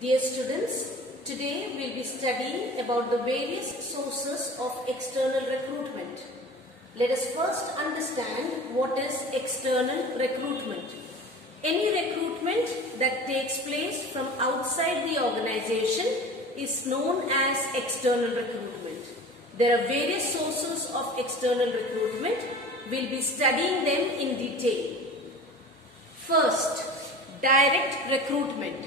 Dear students, today we will be studying about the various sources of external recruitment. Let us first understand what is external recruitment. Any recruitment that takes place from outside the organization is known as external recruitment. There are various sources of external recruitment. We will be studying them in detail. First, direct recruitment.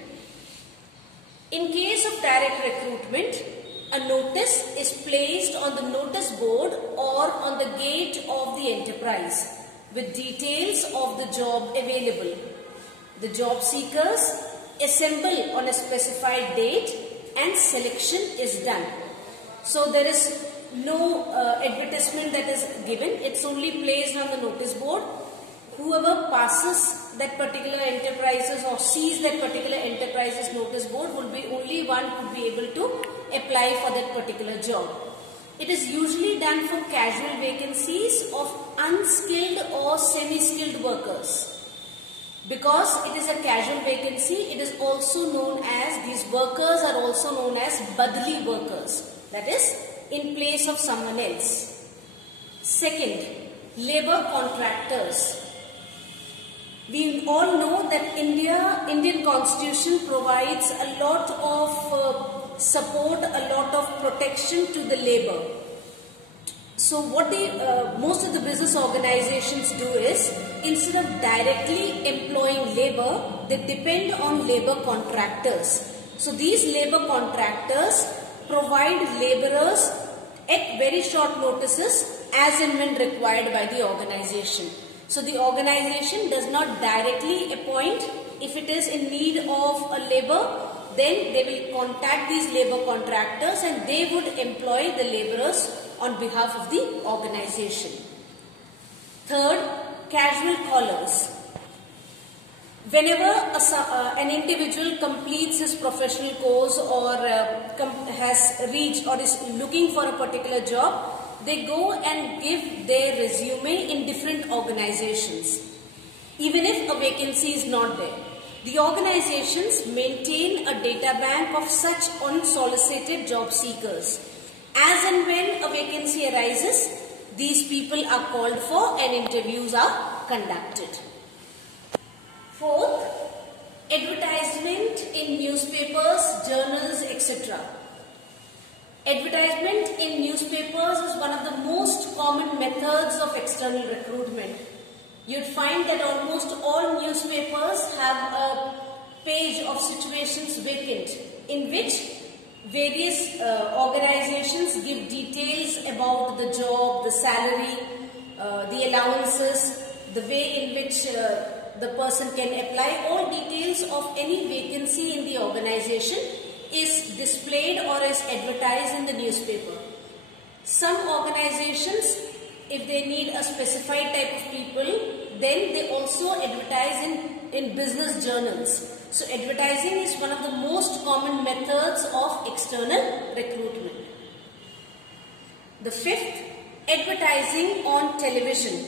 In case of direct recruitment, a notice is placed on the notice board or on the gate of the enterprise with details of the job available. The job seekers assemble on a specified date and selection is done. So there is no advertisement that is given, it's only placed on the notice board. Whoever passes that particular enterprises or sees that particular enterprises notice board will be only one who will be able to apply for that particular job. It is usually done for casual vacancies of unskilled or semi-skilled workers. Because it is a casual vacancy, it is also known as, these workers are also known as badli workers. That is, in place of someone else. Second, labor contractors. We all know that Indian Constitution provides a lot of support, a lot of protection to the labor. So what most of the business organizations do is, instead of directly employing labor, they depend on labor contractors. So these labor contractors provide laborers at very short notices as and when required by the organization. So the organization does not directly appoint. If it is in need of a labor, then they will contact these labor contractors and they would employ the laborers on behalf of the organization. Third, casual callers. Whenever an individual completes his professional course or has reached or is looking for a particular job, they go and give their resume in different organizations. Even if a vacancy is not there, the organizations maintain a data bank of such unsolicited job seekers. As and when a vacancy arises, these people are called for and interviews are conducted. Fourth, advertisement in newspapers, journals, etc. Advertisement in newspapers is one of the most common methods of external recruitment. You'd find that almost all newspapers have a page of situations vacant in which various organizations give details about the job, the salary, the allowances, the way in which the person can apply. All details of any vacancy in the organization is displayed or is advertised in the newspaper. Some organizations, if they need a specified type of people, then they also advertise in business journals. So advertising is one of the most common methods of external recruitment. The fifth, advertising on television.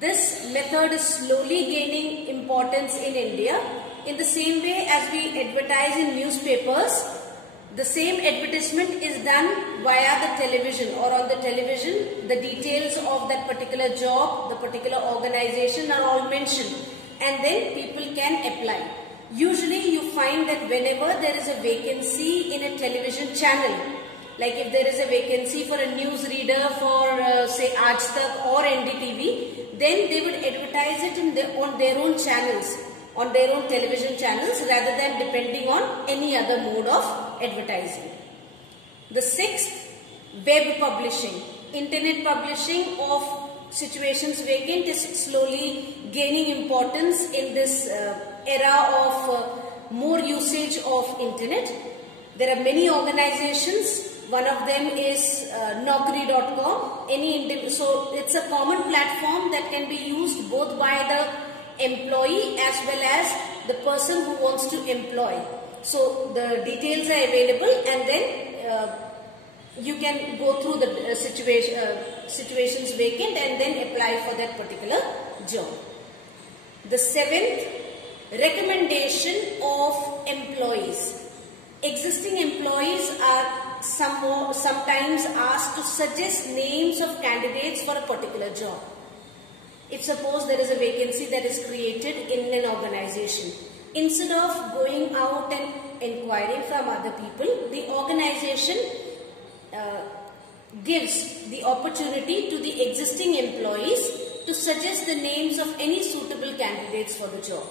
This method is slowly gaining importance in India. In the same way as we advertise in newspapers, the same advertisement is done via the television, or on the television the details of that particular job, the particular organization are all mentioned, and then people can apply. Usually you find that whenever there is a vacancy in a television channel, like if there is a vacancy for a news reader for say Aaj Tak or NDTV, then they would advertise it on their own channels, on their own television channels, rather than depending on any other mode of advertising. The sixth, web publishing. Internet publishing of situations vacant is slowly gaining importance in this era of more usage of internet. There are many organizations. One of them is Naukri.com. So it's a common platform that can be used both by the employee as well as the person who wants to employ. So the details are available, and then you can go through the situations vacant and then apply for that particular job. The seventh, recommendation of employees. existing employees are sometimes asked to suggest names of candidates for a particular job. If suppose there is a vacancy that is created in an organization, instead of going out and inquiring from other people, the organization gives the opportunity to the existing employees to suggest the names of any suitable candidates for the job.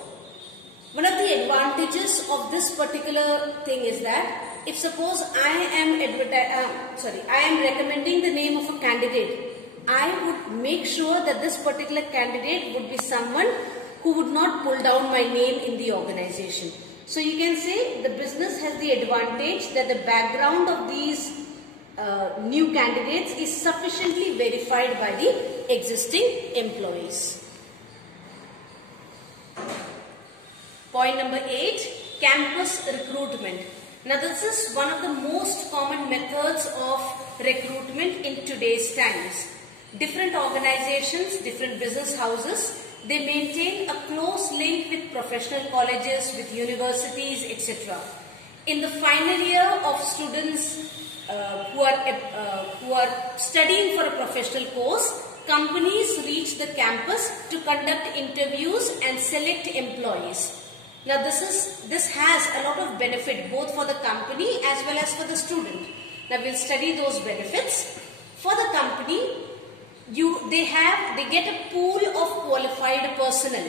One of the advantages of this particular thing is that if suppose I am recommending the name of a candidate, I would make sure that this particular candidate would be someone who would not pull down my name in the organization. So you can say the business has the advantage that the background of these new candidates is sufficiently verified by the existing employees. Point number 8, campus recruitment. Now this is one of the most common methods of recruitment in today's times. Different organizations, different business houses, they maintain a close link with professional colleges, with universities, etc. In the final year of students who are studying for a professional course, companies reach the campus to conduct interviews and select employees. Now this has a lot of benefit both for the company as well as for the student. Now we'll study those benefits. For the company, they get a pool of qualified personnel.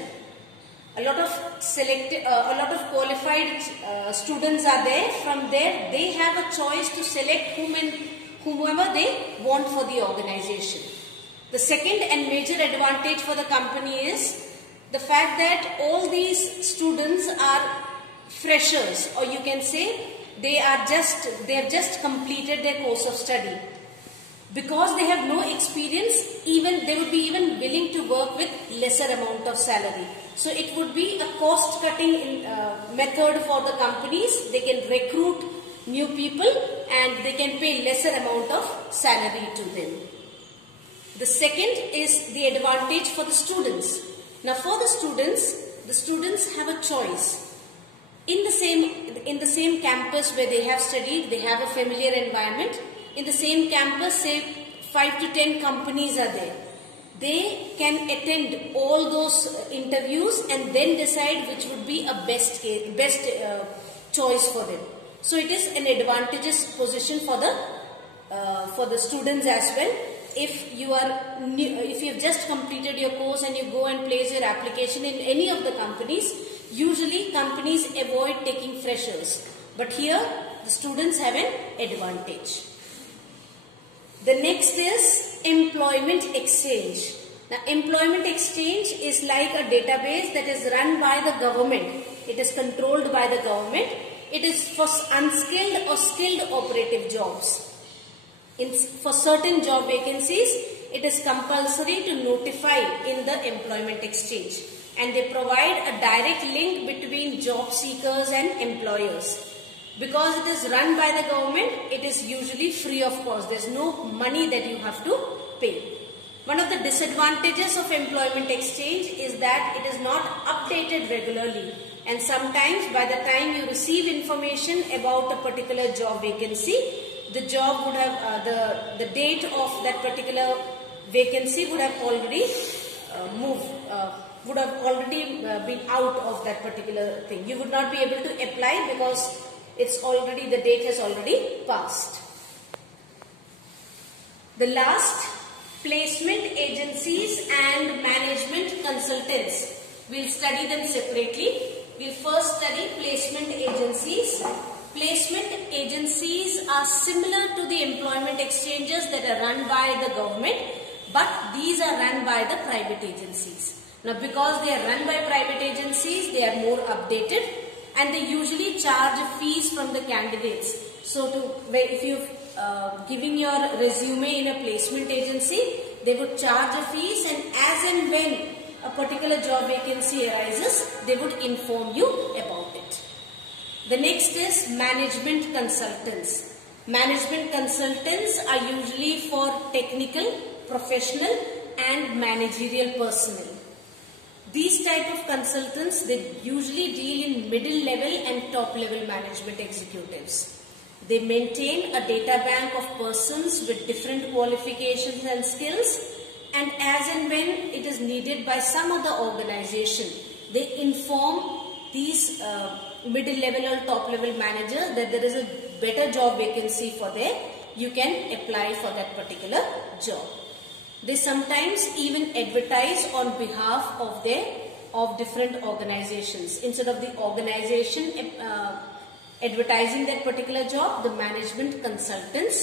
A lot of qualified students are there. From there, they have a choice to select whomever they want for the organization. The second and major advantage for the company is the fact that all these students are freshers, or you can say they have just completed their course of study. Because they have no experience, they would be even willing to work with lesser amount of salary. So it would be a cost cutting method for the companies. They can recruit new people and they can pay lesser amount of salary to them. The second is the advantage for the students. Now for the students have a choice. In the same campus where they have studied, they have a familiar environment. In the same campus, say 5 to 10 companies are there. They can attend all those interviews and then decide which would be a best choice for them. So it is an advantageous position for the students as well. If you have just completed your course and you go and place your application in any of the companies, usually companies avoid taking freshers. But here the students have an advantage. The next is employment exchange. Now employment exchange is like a database that is run by the government. It is controlled by the government. It is for unskilled or skilled operative jobs. For certain job vacancies, it is compulsory to notify in the employment exchange, and they provide a direct link between job seekers and employers. Because it is run by the government, it is usually free of cost. There is no money that you have to pay. One of the disadvantages of employment exchange is that it is not updated regularly, and sometimes by the time you receive information about a particular job vacancy, the job would have the date of that particular vacancy would have already been out of that particular thing. You would not be able to apply because the date has already passed. The last, placement agencies and management consultants. We'll study them separately. We'll first study placement agencies. Placement agencies are similar to the employment exchanges that are run by the government, but these are run by the private agencies. Now because they are run by private agencies, they are more updated and they usually charge fees from the candidates. So if you've given your resume in a placement agency, they would charge a fees, and as and when a particular job vacancy arises, they would inform you about it. The next is management consultants. Management consultants are usually for technical, professional and managerial personnel. These type of consultants, they usually deal in middle level and top level management executives. They maintain a data bank of persons with different qualifications and skills, and as and when it is needed by some other organization, they inform these middle level or top level managers that there is a better job vacancy for there. You can apply for that particular job. They sometimes even advertise on behalf of different organizations. Instead of the organization advertising that particular job, the management consultants